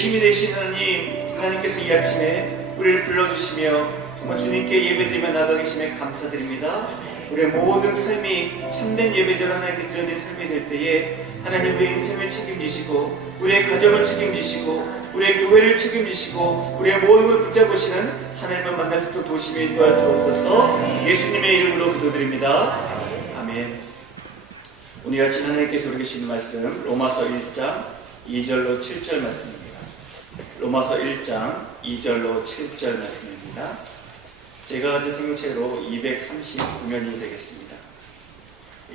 힘이 되신 하나님께서 이 아침에 우리를 불러주시며 정말 주님께 예배드리며 나아가 계심에 감사드립니다. 우리의 모든 삶이 참된 예배자로 하나님께 드려진 삶이 될 때에 하나님 우리의 인생을 책임지시고 우리의 가정을 책임지시고 우리의 교회를 책임지시고 우리의 모든 것을 붙잡으시는 하나님을 만날 수 있도록 도심에 인도하 주옵소서. 예수님의 이름으로 기도드립니다. 아멘. 오늘 아침 하나님께서 우리에게 주신 말씀 로마서 1장 2절로 7절 말씀입니다. 로마서 1장 2절로 7절 말씀입니다. 제가 가진 성경책으로 239면이 되겠습니다.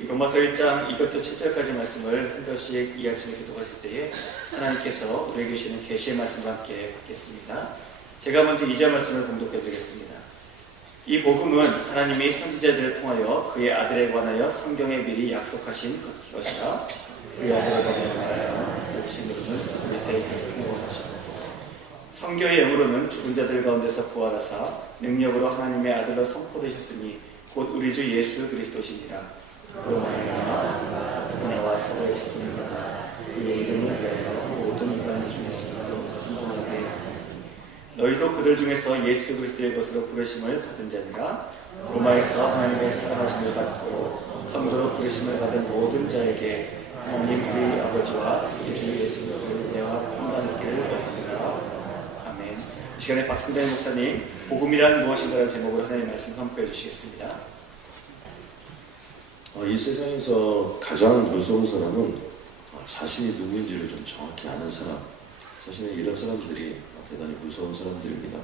로마서 1장 2절부터 7절까지 말씀을 한 절씩 이 아침에 기도하실 때에 하나님께서 우리에게 주시는 계시의 말씀과 함께 받겠습니다. 제가 먼저 2절 말씀을 봉독해 드리겠습니다. 이 복음은 하나님이 선지자들을 통하여 그의 아들에 관하여 성경에 미리 약속하신 것이라. 그의 아들에 관하여 말하여 육신으로는 그리스도의 행복하시고 성경의 영으로는 죽은 자들 가운데서 부활하사 능력으로 하나님의 아들로 선포되셨으니 곧 우리 주 예수 그리스도시니라. 그로 말미암아 은혜와 사도의 책임을 받아 그의 이름을 위하여 모든 이방 중에서도 순종하게 너희도 그들 중에서 예수 그리스도의 것으로 부르심을 받은 자니라. 로마에서 하나님의 사랑하심을 받고 성도로 부르심을 받은 모든 자에게 하나님 우리 아버지와 우리 주 예수 그리스도의 은혜와 평강 있기를 원합니다. 아멘. 이 시간에 박승대 목사님 복음이란 무엇인가라는 제목으로 하나님의 말씀 선포해 주시겠습니다. 이 세상에서 가장 무서운 사람은 자신이 누구인지를 좀 정확히 아는 사람, 사실은 이런 사람들이 대단히 무서운 사람들입니다.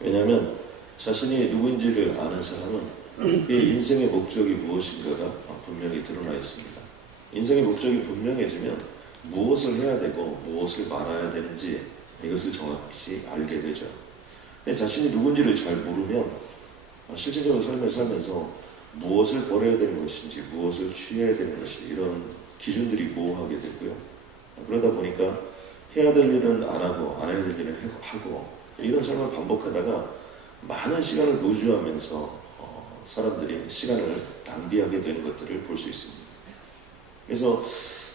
왜냐하면 자신이 누구인지를 아는 사람은 그의 인생의 목적이 무엇인가가 분명히 드러나 있습니다. 인생의 목적이 분명해지면 무엇을 해야 되고 무엇을 말아야 되는지 이것을 정확히 알게 되죠. 근데 자신이 누군지를 잘 모르면 실질적으로 삶을 살면서 무엇을 버려야 되는 것인지 무엇을 취해야 되는 것인지 이런 기준들이 모호하게 되고요. 그러다 보니까 해야 될 일은 안 하고 안 해야 될 일은 하고 이런 삶을 반복하다가 많은 시간을 노주하면서 사람들이 시간을 낭비하게 되는 것들을 볼 수 있습니다. 그래서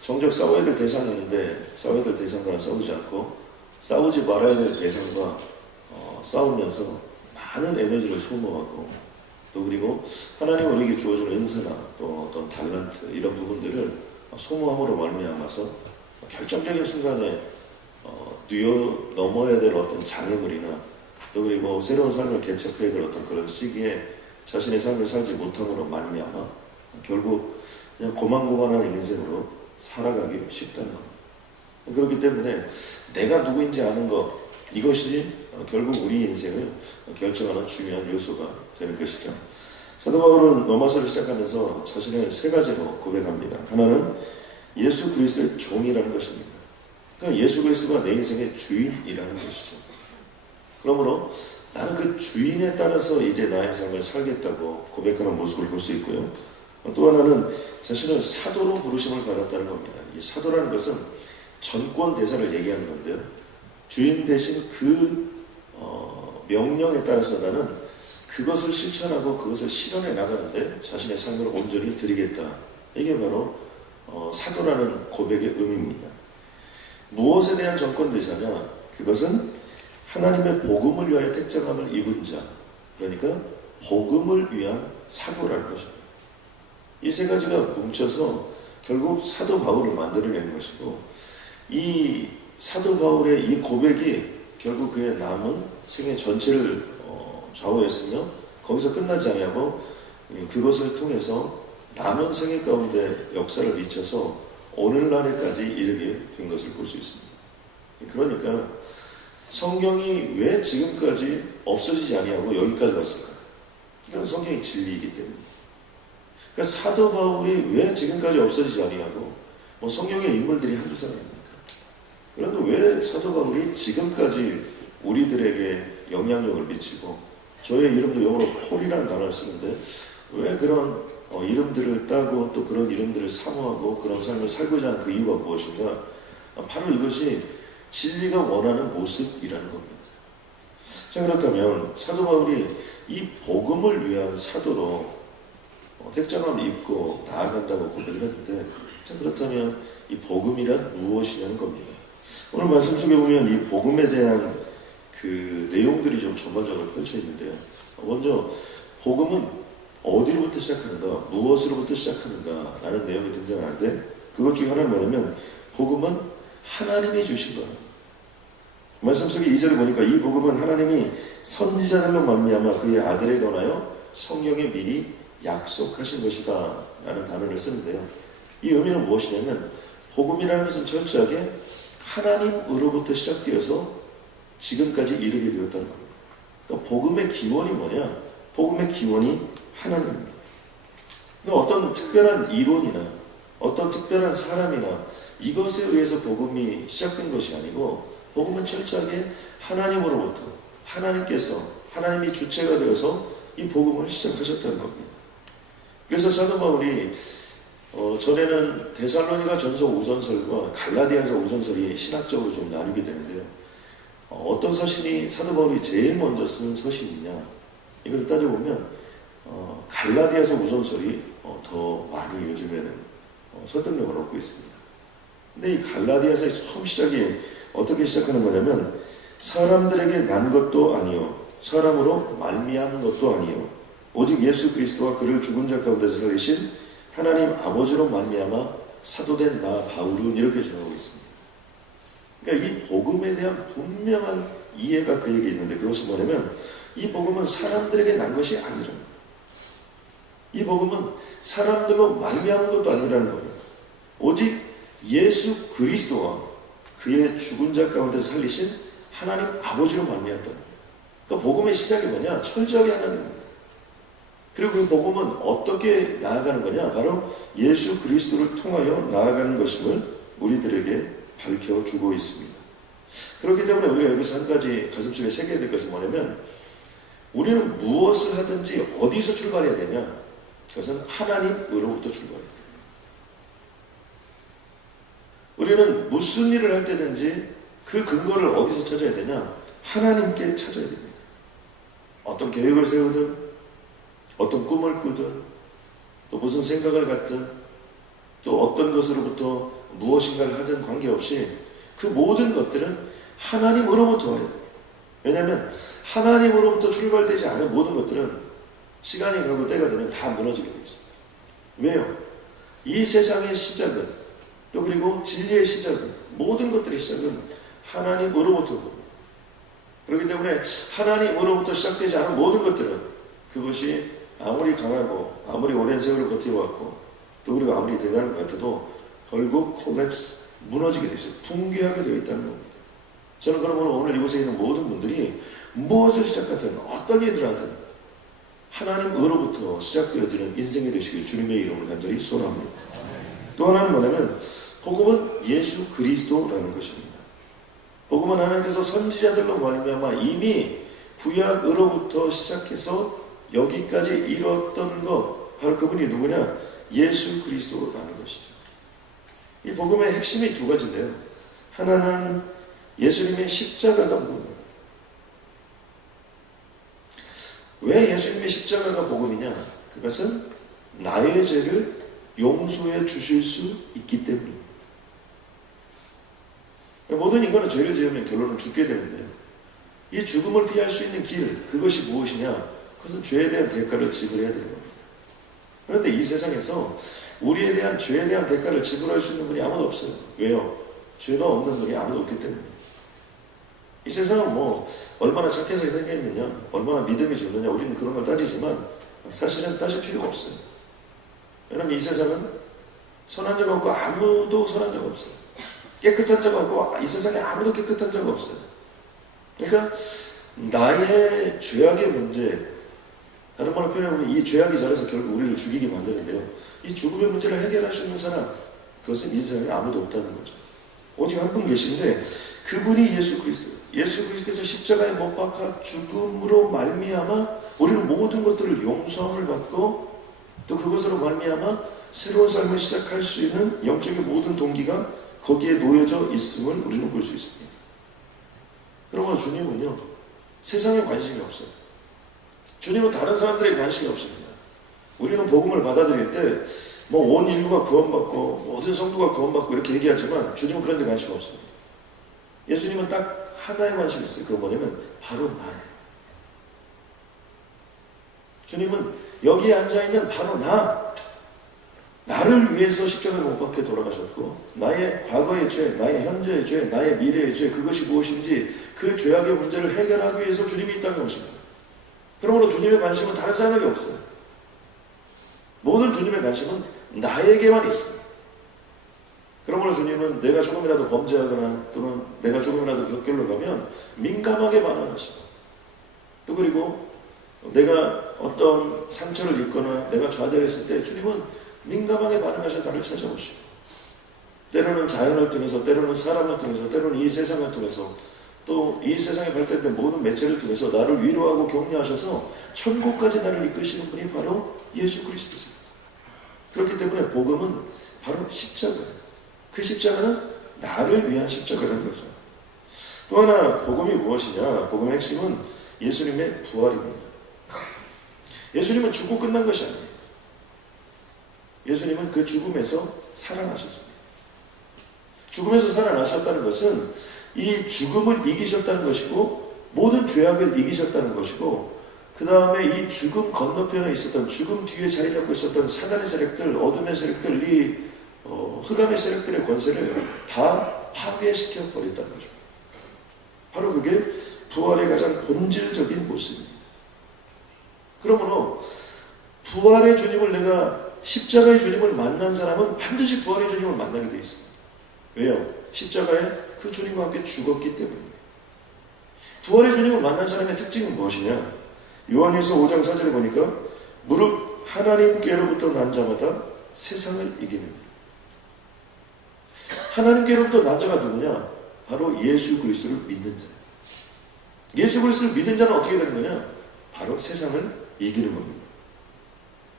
정작 싸워야 될 대상이 있는데 싸워야 될 대상과는 싸우지 않고 싸우지 말아야 될 대상과 싸우면서 많은 에너지를 소모하고 또 그리고 하나님은 우리에게 주어진 은사나 또 어떤 탤런트 이런 부분들을 소모함으로 말미암아서 결정적인 순간에 뛰어넘어야 될 어떤 장애물이나 또 그리고 새로운 삶을 개척해야 될 어떤 그런 시기에 자신의 삶을 살지 못함으로 말미암아 결국 그냥 고만고만한 인생으로 살아가기 쉽다는 겁니다. 그렇기 때문에 내가 누구인지 아는 것 이것이 결국 우리 인생을 결정하는 중요한 요소가 되는 것이죠. 사도 바울은 로마서를 시작하면서 자신을 세 가지로 고백합니다. 하나는 예수 그리스도의 종이라는 것입니다. 그러니까 예수 그리스도가 내 인생의 주인이라는 것이죠. 그러므로 나는 그 주인에 따라서 이제 나의 삶을 살겠다고 고백하는 모습을 볼 수 있고요. 또 하나는 자신을 사도로 부르심을 받았다는 겁니다. 이 사도라는 것은 전권 대사를 얘기하는 건데요. 주인 대신 그 명령에 따라서 나는 그것을 실천하고 그것을 실현해 나가는데 자신의 삶을 온전히 드리겠다. 이게 바로 사도라는 고백의 의미입니다. 무엇에 대한 전권 대사냐? 그것은 하나님의 복음을 위하여 택정함을 입은 자, 그러니까 복음을 위한 사도라는 것입니다. 이 세 가지가 뭉쳐서 결국 사도 바울을 만들어내는 것이고 이 사도 바울의 이 고백이 결국 그의 남은 생애 전체를 좌우했으며 거기서 끝나지 아니하고 그것을 통해서 남은 생애 가운데 역사를 미쳐서 오늘날에까지 이르게 된 것을 볼 수 있습니다. 그러니까 성경이 왜 지금까지 없어지지 아니하고 여기까지 왔을까? 이건 성경의 진리이기 때문입니다. 그러니까 사도 바울이 왜 지금까지 없어지지 아니하고 성경의 인물들이 한두 사람입니까? 그런데 왜 사도 바울이 지금까지 우리들에게 영향력을 미치고 저의 이름도 영어로 폴이라는 단어를 쓰는데 왜 그런 이름들을 따고 또 그런 이름들을 사모하고 그런 삶을 살고자 하는 그 이유가 무엇인가? 바로 이것이 진리가 원하는 모습이라는 겁니다. 자, 그렇다면 사도 바울이 이 복음을 위한 사도로 택정함을 입고 나아간다고 고백을 했는데 자, 그렇다면 이 복음이란 무엇이냐는 겁니다. 오늘 말씀 속에 보면 이 복음에 대한 그 내용들이 좀 전반적으로 펼쳐 있는데요. 먼저 복음은 어디로부터 시작하는가, 무엇으로부터 시작하는가 라는 내용이 등장하는데, 그것 중에 하나는 뭐냐면 복음은 하나님이 주신 거예요. 말씀 속에 2절을 보니까 이 복음은 하나님이 선지자들로 말미암아 그의 아들에 관하여 성경에 미리 약속하신 것이다 라는 단어를 쓰는데요. 이 의미는 무엇이냐면 복음이라는 것은 철저하게 하나님으로부터 시작되어서 지금까지 이르게 되었다는 겁니다. 그러니까 복음의 기원이 뭐냐? 복음의 기원이 하나님입니다. 그러니까 어떤 특별한 이론이나 어떤 특별한 사람이나 이것에 의해서 복음이 시작된 것이 아니고, 복음은 철저하게 하나님으로부터, 하나님이 주체가 되어서 이 복음을 시작하셨다는 겁니다. 그래서 사도 바울이 전에는 데살로니가 전서 5전설과 갈라디아서 5전설이 신학적으로 좀 나뉘게 되는데요. 어떤 서신이 사도 바울이 제일 먼저 쓴 서신이냐, 이걸 따져보면 갈라디아서 5전설이 더 많이 요즘에는 설득력을 얻고 있습니다. 근데 이 갈라디아서의 처음 시작이 어떻게 시작하는 거냐면, 사람들에게 난 것도 아니요 사람으로 말미암은 것도 아니요 오직 예수 그리스도와 그를 죽은 자 가운데서 살리신 하나님 아버지로 말미암아 사도된 나 바울은, 이렇게 전하고 있습니다. 그러니까 이 복음에 대한 분명한 이해가 그에게 있는데, 그것은 뭐냐면 이 복음은 사람들에게 난 것이 아니라는 거예요. 이 복음은 사람들로 말미암은 것도 아니라는 겁니다. 오직 예수 그리스도와 그의 죽은 자 가운데서 살리신 하나님 아버지로 말미암았다는 거예요. 그러니까 복음의 시작이 뭐냐? 철저하게 하나님입니다. 그리고 그 복음은 어떻게 나아가는 거냐? 바로 예수 그리스도를 통하여 나아가는 것임을 우리들에게 밝혀주고 있습니다. 그렇기 때문에 우리가 여기서 한 가지 가슴속에 새겨야 될 것은 뭐냐면, 우리는 무엇을 하든지 어디서 출발해야 되냐? 그것은 하나님으로부터 출발해야 돼요. 우리는 무슨 일을 할 때든지 그 근거를 어디서 찾아야 되냐? 하나님께 찾아야 됩니다. 어떤 계획을 세우든, 어떤 꿈을 꾸든, 또 무슨 생각을 갖든, 또 어떤 것으로부터 무엇인가를 하든 관계없이 그 모든 것들은 하나님으로부터 와야 돼요. 왜냐하면 하나님으로부터 출발되지 않은 모든 것들은 시간이 가고 때가 되면 다 무너지게 되어 있습니다. 왜요? 이 세상의 시작은, 또 그리고 진리의 시작은, 모든 것들의 시작은 하나님으로부터 옵니다. 그렇기 때문에 하나님으로부터 시작되지 않은 모든 것들은, 그것이 아무리 강하고 아무리 오랜 세월을 버텨왔고 또 그리고 아무리 대단한 것 같아도 결국 콜랩스, 무너지게 되어 있어요. 붕괴하게 되어 있다는 겁니다. 저는 그러므로 오늘 이곳에 있는 모든 분들이 무엇을 시작하든 어떤 일을 하든 하나님으로부터 시작되어지는 인생이 되시길 주님의 이름으로 간절히 소원합니다. 또 하나는 뭐냐면 복음은 예수 그리스도라는 것입니다. 복음은 하나님께서 선지자들로 말미암아 이미 구약으로부터 시작해서 여기까지 이뤘던 것, 바로 그분이 누구냐? 예수 그리스도라는 것이죠. 이 복음의 핵심이 두 가지인데요. 하나는 예수님의 십자가가 복음입니다. 왜 예수님의 십자가가 복음이냐? 그것은 나의 죄를 용서해 주실 수 있기 때문입니다. 모든 인간은 죄를 지으면 결론은 죽게 되는데요. 이 죽음을 피할 수 있는 길, 그것이 무엇이냐? 그것은 죄에 대한 대가를 지불해야 되는 겁니다. 그런데 이 세상에서 우리에 대한 죄에 대한 대가를 지불할 수 있는 분이 아무도 없어요. 왜요? 죄가 없는 분이 아무도 없기 때문입니다. 이 세상은 뭐 얼마나 착해서 생겼느냐, 얼마나 믿음이 좋느냐, 우리는 그런 걸 따지지만 사실은 따질 필요가 없어요. 왜냐하면 이 세상은 선한 자가 없고 아무도 선한 자가 없어요. 깨끗한 자가 없고 이 세상에 아무도 깨끗한 자가 없어요. 그러니까 나의 죄악의 문제, 다른 말로 표현하면 이 죄악이 자라서 결국 우리를 죽이게 만드는데요. 이 죽음의 문제를 해결할 수 있는 사람, 그것은 이 세상에 아무도 없다는 거죠. 오직 한 분 계신데 그분이 예수 그리스도. 예수 그리스도께서 십자가에 못 박아 죽음으로 말미암아 우리는 모든 것들을 용서함을 받고 또 그것으로 말미암아 새로운 삶을 시작할 수 있는 영적인 모든 동기가 거기에 놓여져 있음을 우리는 볼 수 있습니다. 그러면 주님은요, 세상에 관심이 없어요. 주님은 다른 사람들에게 관심이 없습니다. 우리는 복음을 받아들일 때 뭐 온 인류가 구원받고 모든 성도가 구원받고 이렇게 얘기하지만 주님은 그런 데 관심 없습니다. 예수님은 딱 하나의 관심이 있어요. 그건 뭐냐면 바로 나예요. 주님은 여기에 앉아있는 바로 나를 위해서 십자가를 못 박혀 돌아가셨고, 나의 과거의 죄, 나의 현재의 죄, 나의 미래의 죄, 그것이 무엇인지 그 죄악의 문제를 해결하기 위해서 주님이 이 땅에 오신 거예요. 그러므로 주님의 관심은 다른 사람에게 없어요. 모든 주님의 관심은 나에게만 있습니다. 그러므로 주님은 내가 조금이라도 범죄하거나 또는 내가 조금이라도 격결로 가면 민감하게 반응하시고, 또 그리고 내가 어떤 상처를 입거나 내가 좌절했을 때 주님은 민감하게 반응하셔 나를 찾아오시고, 때로는 자연을 통해서, 때로는 사람을 통해서, 때로는 이 세상을 통해서, 또 이 세상에 발달된 모든 매체를 통해서 나를 위로하고 격려하셔서 천국까지 나를 이끄시는 분이 바로 예수 그리스도세요. 그렇기 때문에 복음은 바로 십자가예요. 그 십자가는 나를 위한 십자가라는 거죠. 또 하나 복음이 무엇이냐? 복음의 핵심은 예수님의 부활입니다. 예수님은 죽고 끝난 것이 아니에요. 예수님은 그 죽음에서 살아나셨습니다. 죽음에서 살아나셨다는 것은 이 죽음을 이기셨다는 것이고, 모든 죄악을 이기셨다는 것이고, 그 다음에 이 죽음 건너편에 있었던, 죽음 뒤에 자리 잡고 있었던 사단의 세력들, 어둠의 세력들, 이 흑암의 세력들의 권세를 다 파괴시켜 버렸다는 거죠. 바로 그게 부활의 가장 본질적인 모습입니다. 그러므로 부활의 주님을, 내가 십자가의 주님을 만난 사람은 반드시 부활의 주님을 만나게 되어 있습니다. 왜요? 십자가에 그 주님과 함께 죽었기 때문입니다. 부활의 주님을 만난 사람의 특징은 무엇이냐? 요한일서 5장 4절에 보니까 무릇 하나님께로부터 난 자마다 세상을 이기는, 하나님께로부터 난 자가 누구냐? 바로 예수 그리스도를 믿는 자예요. 예수 그리스도를 믿는 자는 어떻게 되는 거냐? 바로 세상을 이기는 겁니다.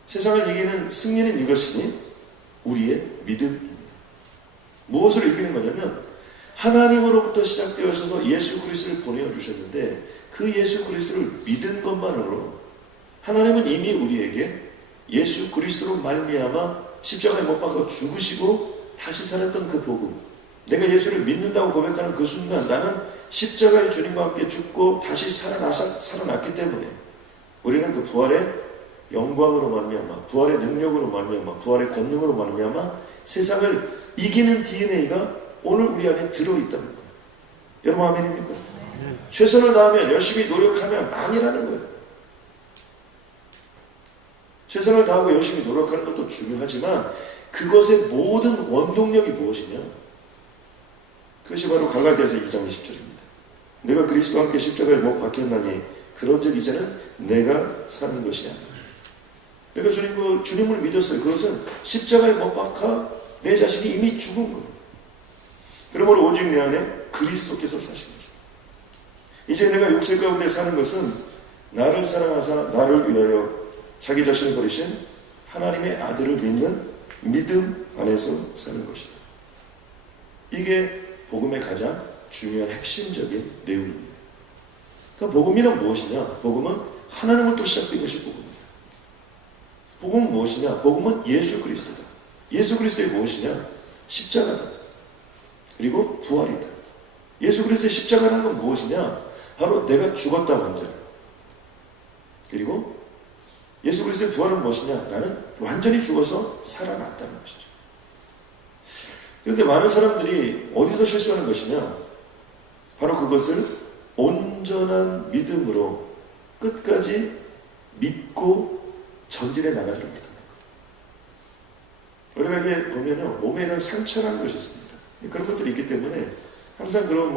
세상을 이기는 승리는 이것이니 우리의 믿음입니다. 무엇을 이기는 거냐면 하나님으로부터 시작되어 있어서 예수 그리스도를 보내주셨는데 그 예수 그리스도를 믿은 것만으로 하나님은 이미 우리에게 예수 그리스도로 말미암아 십자가에 못 박아 죽으시고 다시 살았던 그 복음, 내가 예수를 믿는다고 고백하는 그 순간 나는 십자가의 주님과 함께 죽고 다시 살아났기 때문에 우리는 그 부활의 영광으로 말미암아, 부활의 능력으로 말미암아, 부활의 권능으로 말미암아 세상을 이기는 DNA가 오늘 우리 안에 들어있다는 거예요. 여러분 아멘입니까? 최선을 다하면, 열심히 노력하면 아니라는 거예요. 최선을 다하고 열심히 노력하는 것도 중요하지만 그것의 모든 원동력이 무엇이냐? 그것이 바로 갈라디아서 2장 20절입니다. 내가 그리스도와 함께 십자가에 못 박혔나니 그런즉 이제는 내가 사는 것이 아니라. 내가 주님을 믿었어요. 그것은 십자가에 못 박아 내 자신이 이미 죽은 거예요. 그러므로 오직 내 안에 그리스도께서 사신 거죠. 이제 내가 육체 가운데 사는 것은 나를 사랑하사 나를 위하여 자기 자신을 버리신 하나님의 아들을 믿는 믿음 안에서 사는 것이다. 이게 복음의 가장 중요한 핵심적인 내용입니다. 그러니까 복음이란 무엇이냐? 복음은 하나님으로부터 시작된 것이 복음입니다. 복음은 무엇이냐? 복음은 예수 그리스도다. 예수 그리스도의 무엇이냐? 십자가다. 그리고 부활이다. 예수 그리스도의 십자가라는 건 무엇이냐? 바로 내가 죽었다 완전히. 그리고 예수 그리스도의 부활은 무엇이냐? 나는 완전히 죽어서 살아났다는 것이죠. 그런데 많은 사람들이 어디서 실수하는 것이냐? 바로 그것을 온전한 믿음으로 끝까지 믿고 전진해 나가지 못합니다. 우리가 이렇게 보면요, 몸에 대한 상처라는 것이 있습니다. 그런 것들이 있기 때문에 항상 그런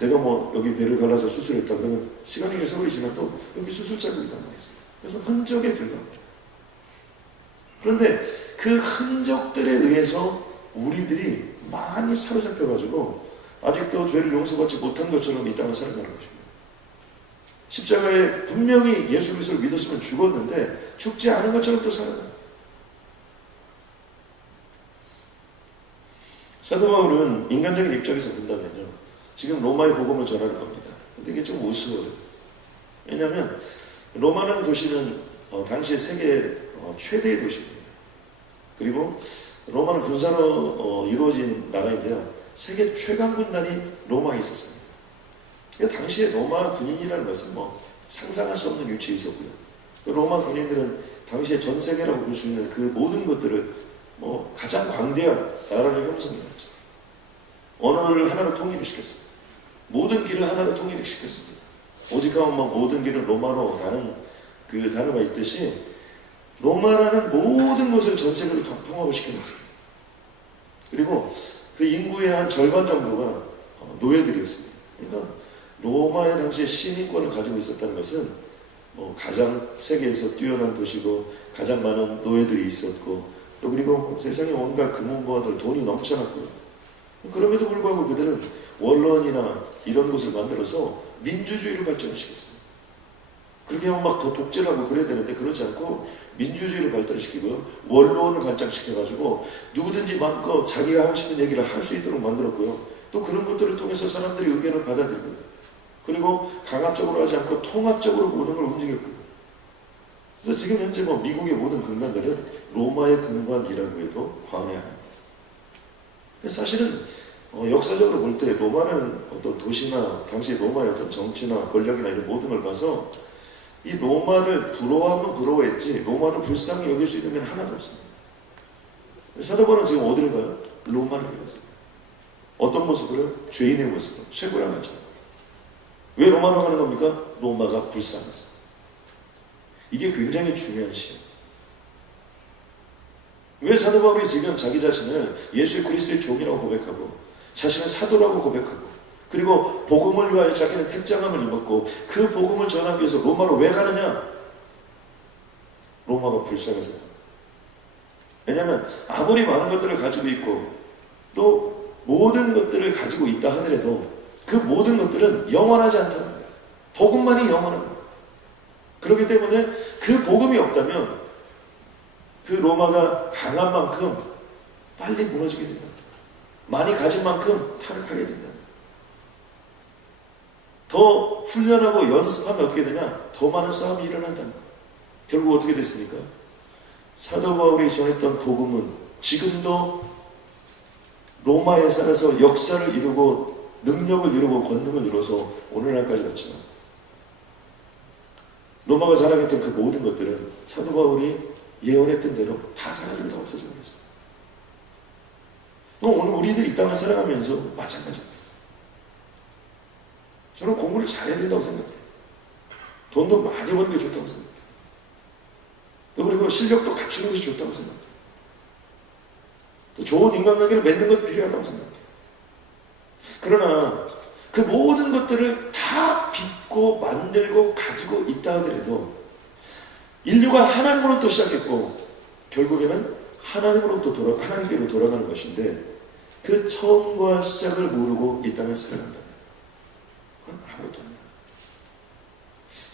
내가 여기 배를 갈라서 수술했다 그러면 시간이 꽤 세월이 지나도 여기 수술 자국이 남아있어요. 그래서 흔적에 불과합니다. 그런데 그 흔적들에 의해서 우리들이 많이 사로잡혀가지고 아직도 죄를 용서받지 못한 것처럼 이 땅을 살아가는 것입니다. 십자가에 분명히 예수 그리스도를 믿었으면 죽었는데 죽지 않은 것처럼 또 살아가요. 사도 바울은 인간적인 입장에서 본다면요, 지금 로마의 복음을 전하러 갑니다. 근데 이게 좀 우스워요. 왜냐하면 로마라는 도시는 당시의 세계 최대의 도시입니다. 그리고 로마는 군사로 이루어진 나라인데요, 세계 최강 군단이 로마에 있었습니다. 당시에 로마 군인이라는 것은 상상할 수 없는 위치에 있었고요. 로마 군인들은 당시에 전 세계라고 볼 수 있는 그 모든 것들을 가장 광대한 나라를 형성해놨죠. 언어를 하나로 통일을 시켰습니다. 모든 길을 하나로 통일을 시켰습니다. 오직 하면 모든 길은 로마로 라는 그 단어가 있듯이 로마라는 모든 것을 전 세계로 통합을 시켜놨습니다. 그리고 그 인구의 한 절반 정도가 노예들이었습니다. 그러니까 로마의 당시에 시민권을 가지고 있었다는 것은 가장 세계에서 뛰어난 도시고 가장 많은 노예들이 있었고 또 그리고 세상에 온갖 금은보화들 돈이 넘쳐났고요. 그럼에도 불구하고 그들은 원론이나 이런 것을 만들어서 민주주의를 발전시켰어요. 그렇게 하면 더 독재하고 그래야 되는데 그러지 않고 민주주의를 발달시키고 원론을 관장시켜가지고 누구든지 마음껏 자기가 하고 싶은 얘기를 할 수 있도록 만들었고요. 또 그런 것들을 통해서 사람들이 의견을 받아들이고요. 그리고 강압적으로 하지 않고 통합적으로 모든 걸 움직였고요. 그래서 지금 현재 미국의 모든 근간들은 로마의 근간이라고 해도 과언이 아닙니다. 사실은 역사적으로 볼 때 로마는 어떤 도시나 당시 로마의 어떤 정치나 권력이나 이런 모든 걸 봐서 이 로마를 부러워하면 부러워했지 로마를 불쌍히 여길 수 있는 게 하나도 없습니다. 사도 바울은 지금 어디를 가요? 로마를 가서 어떤 모습으로? 죄인의 모습으로 쇠고랑 같이. 왜 로마로 가는 겁니까? 로마가 불쌍해서. 이게 굉장히 중요한 시예요. 왜 사도 바울이 지금 자기 자신을 예수 그리스도의 종이라고 고백하고 자신을 사도라고 고백하고 그리고 복음을 위하여 자기는 택장함을 입었고 그 복음을 전하기 위해서 로마로 왜 가느냐? 로마가 불쌍해서. 왜냐하면 아무리 많은 것들을 가지고 있고 또 모든 것들을 가지고 있다 하더라도 그 모든 것들은 영원하지 않다는 거예요. 복음만이 영원한 거예요. 그렇기 때문에 그 복음이 없다면 그 로마가 강한 만큼 빨리 무너지게 된다. 많이 가진 만큼 타락하게 된다. 더 훈련하고 연습하면 어떻게 되냐? 더 많은 싸움이 일어난다는 거예요. 결국 어떻게 됐습니까? 사도 바울이 전했던 복음은 지금도 로마에 살아서 역사를 이루고 능력을 이루고 권능을 이루어서 오늘날까지 갔지만 로마가 자랑했던 그 모든 것들은 사도 바울이 예언했던 대로 다 사라지고 다 없어져 버렸어요. 오늘 우리들이 이 땅을 살아가면서 마찬가지입니다. 저는 공부를 잘해야 된다고 생각해요. 돈도 많이 버는 게 좋다고 생각해요. 또 그리고 실력도 갖추는 것이 좋다고 생각해요. 또 좋은 인간관계를 맺는 것도 필요하다고 생각해요. 그러나 그 모든 것들을 다 빚고 만들고 가지고 있다 하더라도 인류가 하나님으로부터 시작했고 결국에는 하나님께로 돌아가는 것인데 그 처음과 시작을 모르고 이 땅을 살아간다. 그건 아무것도 아니에요.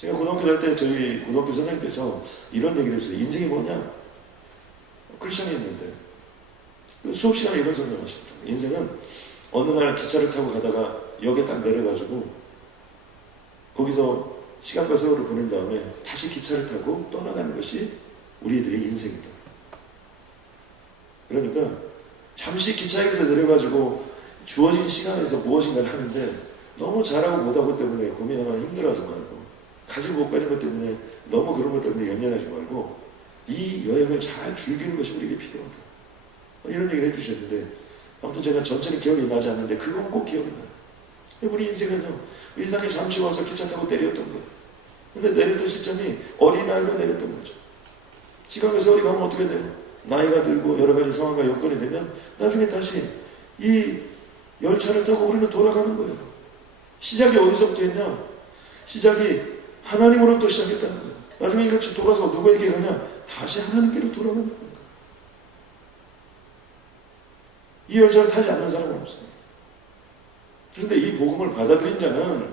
제가 고등학교 다닐 때 저희 고등학교 선생님께서 이런 얘기를 했어요. 인생이 뭐냐? 크리스천이었는데 그 수업 시간에 이런 설명을 하시더라고요. 인생은 어느 날 기차를 타고 가다가 역에 딱 내려가지고 거기서 시간과 세월을 보낸 다음에 다시 기차를 타고 떠나가는 것이 우리들의 인생이다. 그러니까 잠시 기차에서 내려가지고 주어진 시간에서 무엇인가를 하는데 너무 잘하고 못하고 때문에 고민하거나 힘들어하지 말고 가지고 못 가진 것 때문에 너무 그런 것 때문에 연연하지 말고 이 여행을 잘 즐기는 것이 우리에게 필요하다. 이런 얘기를 해주셨는데 아무튼 제가 전체는 기억이 나지 않는데 그건 꼭 기억이 나요. 우리 인생은요, 우리 땅에 잠시 와서 기차 타고 내렸던 거예요. 근데 내렸던 시점이 어린아이가 내렸던 거죠. 시간과 세월이 가면 어떻게 돼요? 나이가 들고 여러 가지 상황과 여건이 되면 나중에 다시 이 열차를 타고 우리는 돌아가는 거예요. 시작이 어디서부터 했냐? 시작이 하나님으로부터 시작했다는 거예요. 나중에 이같이 돌아서 누구에게 가냐? 다시 하나님께로 돌아간다는 거예요. 이 열차를 타지 않는 사람은 없어요. 그런데 이 복음을 받아들인 자는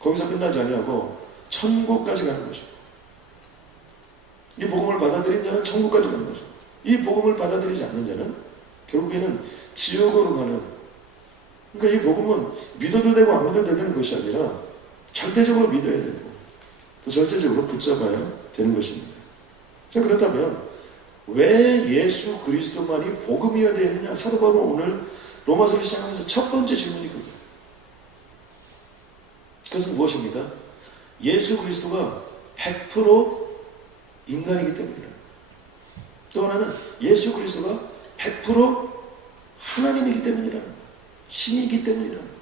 거기서 끝나지 아니하고 천국까지 가는 것이고, 이 복음을 받아들인 자는 천국까지 가는 것이고, 이 복음을 받아들이지 않는 자는 결국에는 지옥으로 가는. 그러니까 이 복음은 믿어도 되고 안 믿어도 되는 것이 아니라 절대적으로 믿어야 되고 또 절대적으로 붙잡아야 되는 것입니다. 자, 그렇다면 왜 예수 그리스도만이 복음이어야 되느냐? 사도 바울은 오늘 로마서를 시작하면서 첫 번째 질문이 그거예요. 그것은 무엇입니까? 예수 그리스도가 100% 인간이기 때문이라. 또 하나는 예수 그리스도가 100% 하나님이기 때문이라는 거예요. 신이기 때문이라는 거예요.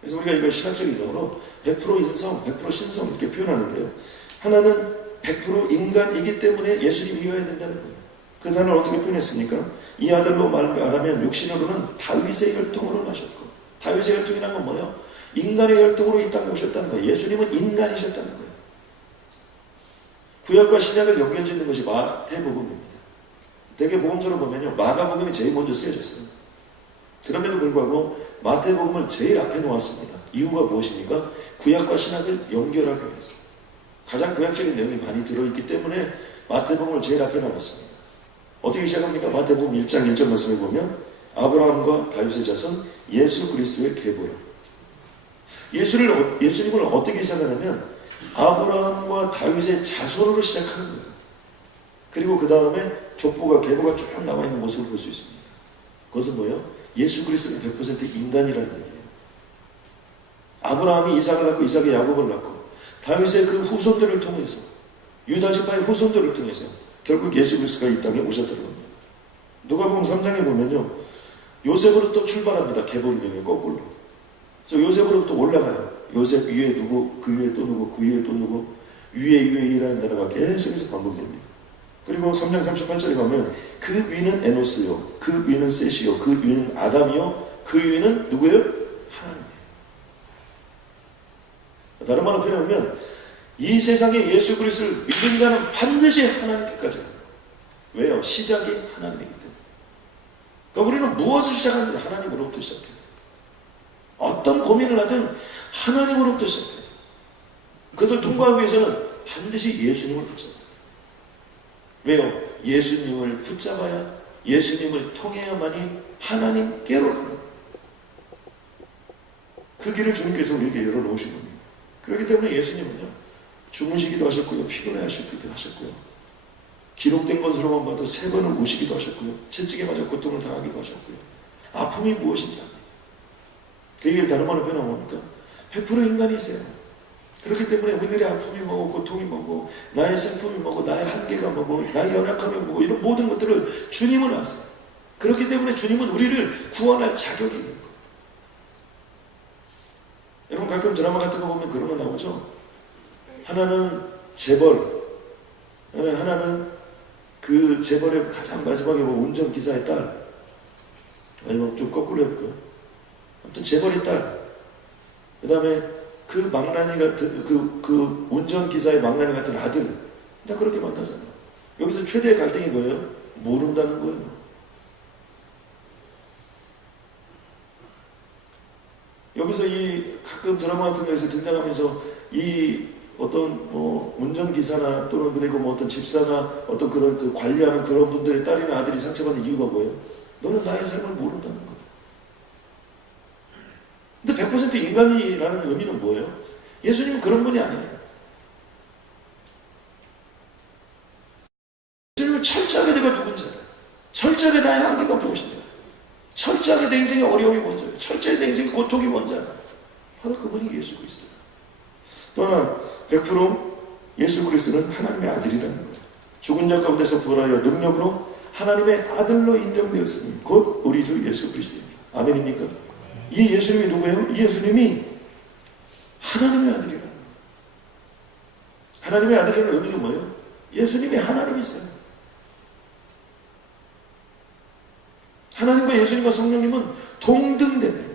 그래서 우리가 이걸 신학적인 용어로 100% 인성, 100% 신성 이렇게 표현하는데요. 하나는 100% 인간이기 때문에 예수님이어야 된다는 거예요. 그 단어를 어떻게 표현했습니까? 이 아들로 말하면 육신으로는 다윗의 혈통으로 나셨고, 다윗의 혈통이라는 건 뭐예요? 인간의 혈통으로 이 땅에 오셨다는 거예요. 예수님은 인간이셨다는 거예요. 구약과 신약을 연결짓는 것이 마태복음입니다. 대개 복음서로 보면요, 마가복음이 제일 먼저 쓰여졌어요. 그럼에도 불구하고 마태복음을 제일 앞에 놓았습니다. 이유가 무엇입니까? 구약과 신약을 연결하기 위해서. 가장 구약적인 내용이 많이 들어있기 때문에 마태복음을 제일 앞에 놓았습니다. 어떻게 시작합니까? 마태복음 1장 1절 말씀에 보면 아브라함과 다윗의 자손 예수 그리스도의 계보라. 예수님을 어떻게 시작하냐면 아브라함과 다윗의 자손으로 시작하는 거예요. 그리고 그 다음에 족보가 계보가 쭉 나와 있는 모습을 볼 수 있습니다. 그것은 뭐예요? 예수 그리스도는 100% 인간이라는 얘기예요. 아브라함이 이삭을 낳고 이삭이 야곱을 낳고 다윗의 그 후손들을 통해서 유다 지파의 후손들을 통해서 결국 예수 그리스도가 이 땅에 오셨다는 겁니다. 누가복음 3장에 보면요, 요셉으로부터 출발합니다. 계보를 거꾸로. 그래서 요셉으로부터 올라가요. 요셉 위에 누구, 그 위에 또 누구, 그 위에 또 누구, 위에라는 단어가 계속해서 반복됩니다. 그리고 3장 38절에 가면 그 위는 에노스요, 그 위는 셋이요, 그 위는 아담이요, 그 위는 누구예요? 하나님이에요. 다른 말로 표현하면 이 세상에 예수 그리스도를 믿은 자는 반드시 하나님께까지 가요. 왜요? 시작이 하나님이기 때문에. 그러니까 우리는 무엇을 시작하는지 하나님으로부터 시작해요. 어떤 고민을 하든 하나님으로부터 시작해요. 그것을 통과하기 위해서는 반드시 예수님을 붙잡아요. 왜요? 예수님을 붙잡아야, 예수님을 통해야만이 하나님께로 가는 거예요. 그 길을 주님께서 우리에게 열어놓으신 겁니다. 그렇기 때문에 예수님은요, 주무시기도 하셨고요, 피곤해하시기도 하셨고요, 기록된 것으로만 봐도 3번을 우시기도 하셨고요, 채찍에 맞아 고통을 당하기도 하셨고요, 아픔이 무엇인지 압니다. 그 얘기를 다른 말로 표현하면 뭡니까? 100% 인간이세요. 그렇기 때문에 우리들의 아픔이 뭐고, 고통이 뭐고, 나의 슬픔이 뭐고, 나의 한계가 뭐고, 나의 연약함이 뭐고, 이런 모든 것들을 주님은 아세요. 그렇기 때문에 주님은 우리를 구원할 자격이 있는 거예요. 여러분 가끔 드라마 같은 거 보면 그런 거 나오죠. 하나는 재벌, 그 다음에 하나는 그 재벌의 가장 마지막에 뭐 운전기사의 딸, 아니면 좀 거꾸로 해볼까요? 아무튼 재벌의 딸, 그 다음에 그 망나니 같은 그 운전기사의 망나니 같은 아들, 다 그렇게 만나잖아요. 여기서 최대의 갈등이 뭐예요? 모른다는 거예요. 여기서 이 가끔 드라마 같은 거에서 등장하면서 이 어떤 뭐 운전기사나 또는 그리고 뭐 어떤 집사나 어떤 그런 그 관리하는 그런 분들의 딸이나 아들이 상처받는 이유가 뭐예요? 너는 나의 삶을 모른다는 거예요. 근데 100% 인간이라는 의미는 뭐예요? 예수님은 그런 분이 아니에요. 예수님은 철저하게 내가 누군지 알아요. 철저하게 나의 한계가 무엇인지 알아요. 철저하게 내 인생의 어려움이 뭔지 알아요. 철저하게 내 인생의 고통이 뭔지 알아요. 바로 그분이 예수 그리스도예요. 또 하나 100% 예수 그리스도는 하나님의 아들이라는 거예요. 죽은 자 가운데서 부활하여 능력으로 하나님의 아들로 인정되었으니 곧 우리 주 예수 그리스도입니다. 아멘입니까? 이 예수님이 누구예요? 이 예수님이 하나님의 아들이라는 거예요. 하나님의 아들이라는 의미는 뭐예요? 예수님이 하나님이세요. 하나님과 예수님과 성령님은 동등되네요.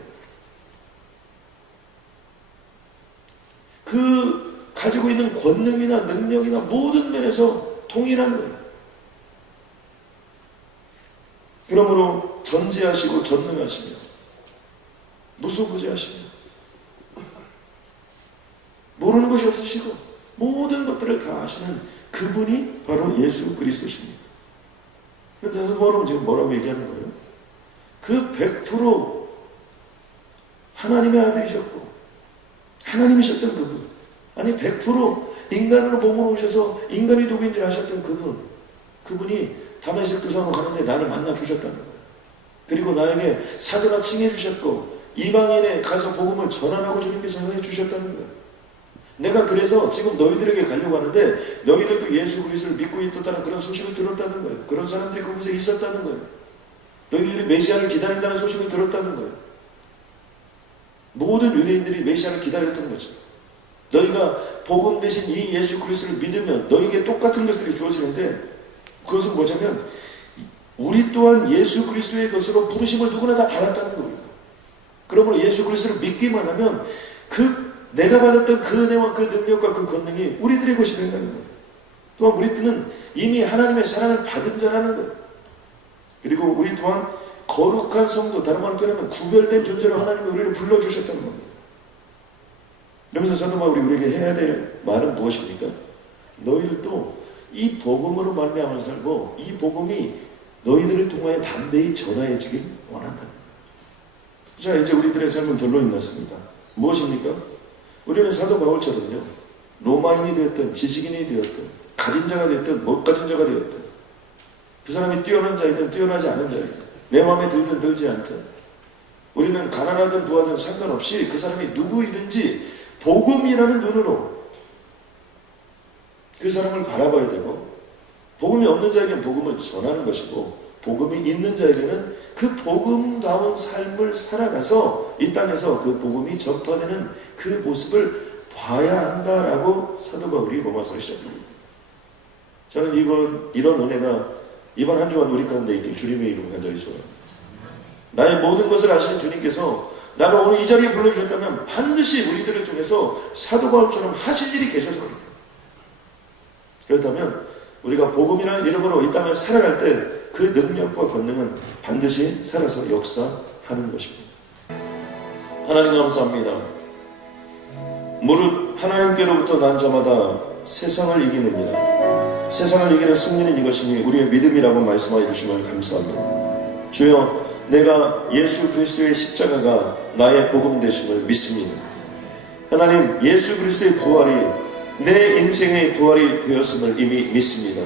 그 가지고 있는 권능이나 능력이나 모든 면에서 동일한 거예요. 그러므로 전지하시고 전능하시며 무소부지하시며 모르는 것이 없으시고 모든 것들을 다 아시는 그분이 바로 예수 그리스도십니다. 그래서 바로 지금 뭐라고 얘기하는 거예요? 그 100% 하나님의 아들이셨고 하나님이셨던 그분, 아니 100% 인간으로 몸으로 오셔서 인간이 누구인지 아셨던 그분, 그분이 다메섹 도상으로 가는데 나를 만나 주셨다는 거예요. 그리고 나에게 사도가 칭해 주셨고 이방인에 가서 복음을 전하라고 주님께서 해 주셨다는 거예요. 내가 그래서 지금 너희들에게 가려고 하는데 너희들도 예수 그리스도를 믿고 있었다는 그런 소식을 들었다는 거예요. 그런 사람들이 그곳에 있었다는 거예요. 너희들이 메시아를 기다린다는 소식을 들었다는 거예요. 모든 유대인들이 메시아를 기다렸던 거죠. 너희가 복음 대신 이 예수 그리스도를 믿으면 너희에게 똑같은 것들이 주어지는데 그것은 뭐냐면 우리 또한 예수 그리스도의 것으로 부르심을 누구나 다 받았다는 거예요. 그러므로 예수 그리스도를 믿기만 하면 내가 받았던 그 은혜와 그 능력과 그 권능이 우리들의 것이 된다는 거예요. 또한 우리들은 이미 하나님의 사랑을 받은 자라는 거예요. 그리고 우리 또한 거룩한 성도, 다른 말로 표현하면 구별된 존재로 하나님이 우리를 불러주셨다는 겁니다. 그러면서 사도 바울이 우리에게 해야 될 말은 무엇입니까? 너희들도 이 복음으로 말미암아 살고 이 복음이 너희들을 통하여 담대히 전하여지길 원한다. 자, 이제 우리들의 삶은 결론이 났습니다. 무엇입니까? 우리는 사도 바울처럼요, 로마인이 되었든 지식인이 되었든 가진 자가 되었든 못 가진 자가 되었든 그 사람이 뛰어난 자이든 뛰어나지 않은 자이든 내 마음에 들든 들지 않든 우리는 가난하든 부하든 상관없이 그 사람이 누구이든지 복음이라는 눈으로 그 사람을 바라봐야 되고, 복음이 없는 자에게는 복음을 전하는 것이고 복음이 있는 자에게는 그 복음다운 삶을 살아가서 이 땅에서 그 복음이 전파되는 그 모습을 봐야 한다라고 사도 바울이 로마서를 시작합니다. 저는 이런 은혜가 이번 한 주간 우리 가운데 있길 주님의 이름으로 간절히 소원합니다. 나의 모든 것을 아시는 주님께서 나를 오늘 이 자리에 불러주셨다면 반드시 우리들을 통해서 사도 바울처럼 하실 일이 계셔서 그럽니다. 그렇다면 우리가 복음이라는 이름으로 이 땅을 살아갈 때 그 능력과 권능은 반드시 살아서 역사하는 것입니다. 하나님 감사합니다. 무릇 하나님께로부터 난 자마다 세상을 이기느니라. 세상을 이기는 승리는 이것이니 우리의 믿음이라고 말씀하여 주시면 감사합니다. 주여, 내가 예수 그리스도의 십자가가 나의 복음 되심을 믿습니다. 하나님, 예수 그리스도의 부활이 내 인생의 부활이 되었음을 이미 믿습니다.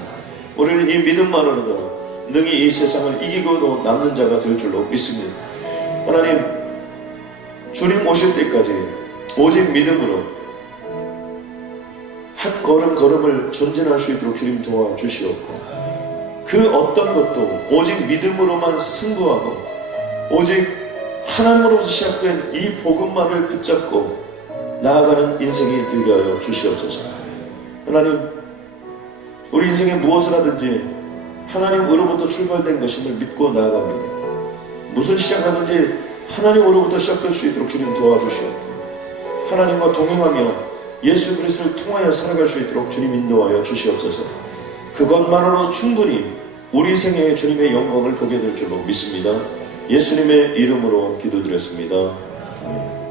우리는 이 믿음만으로도 능히 이 세상을 이기고도 남는 자가 될 줄로 믿습니다. 하나님, 주님 오실 때까지 오직 믿음으로 한 걸음 걸음을 전진할 수 있도록 주님 도와주시옵고, 그 어떤 것도 오직 믿음으로만 승부하고 오직 하나님으로부터 시작된 이 복음만을 붙잡고 나아가는 인생이 되게 하여 주시옵소서. 하나님, 우리 인생에 무엇을 하든지 하나님으로부터 출발된 것임을 믿고 나아갑니다. 무슨 시작하든지 하나님으로부터 시작될 수 있도록 주님 도와주시옵고, 하나님과 동행하며 예수 그리스도를 통하여 살아갈 수 있도록 주님 인도하여 주시옵소서. 그것만으로 충분히 우리 생애에 주님의 영광을 보게 될 줄로 믿습니다. 예수님의 이름으로 기도드렸습니다. 아멘.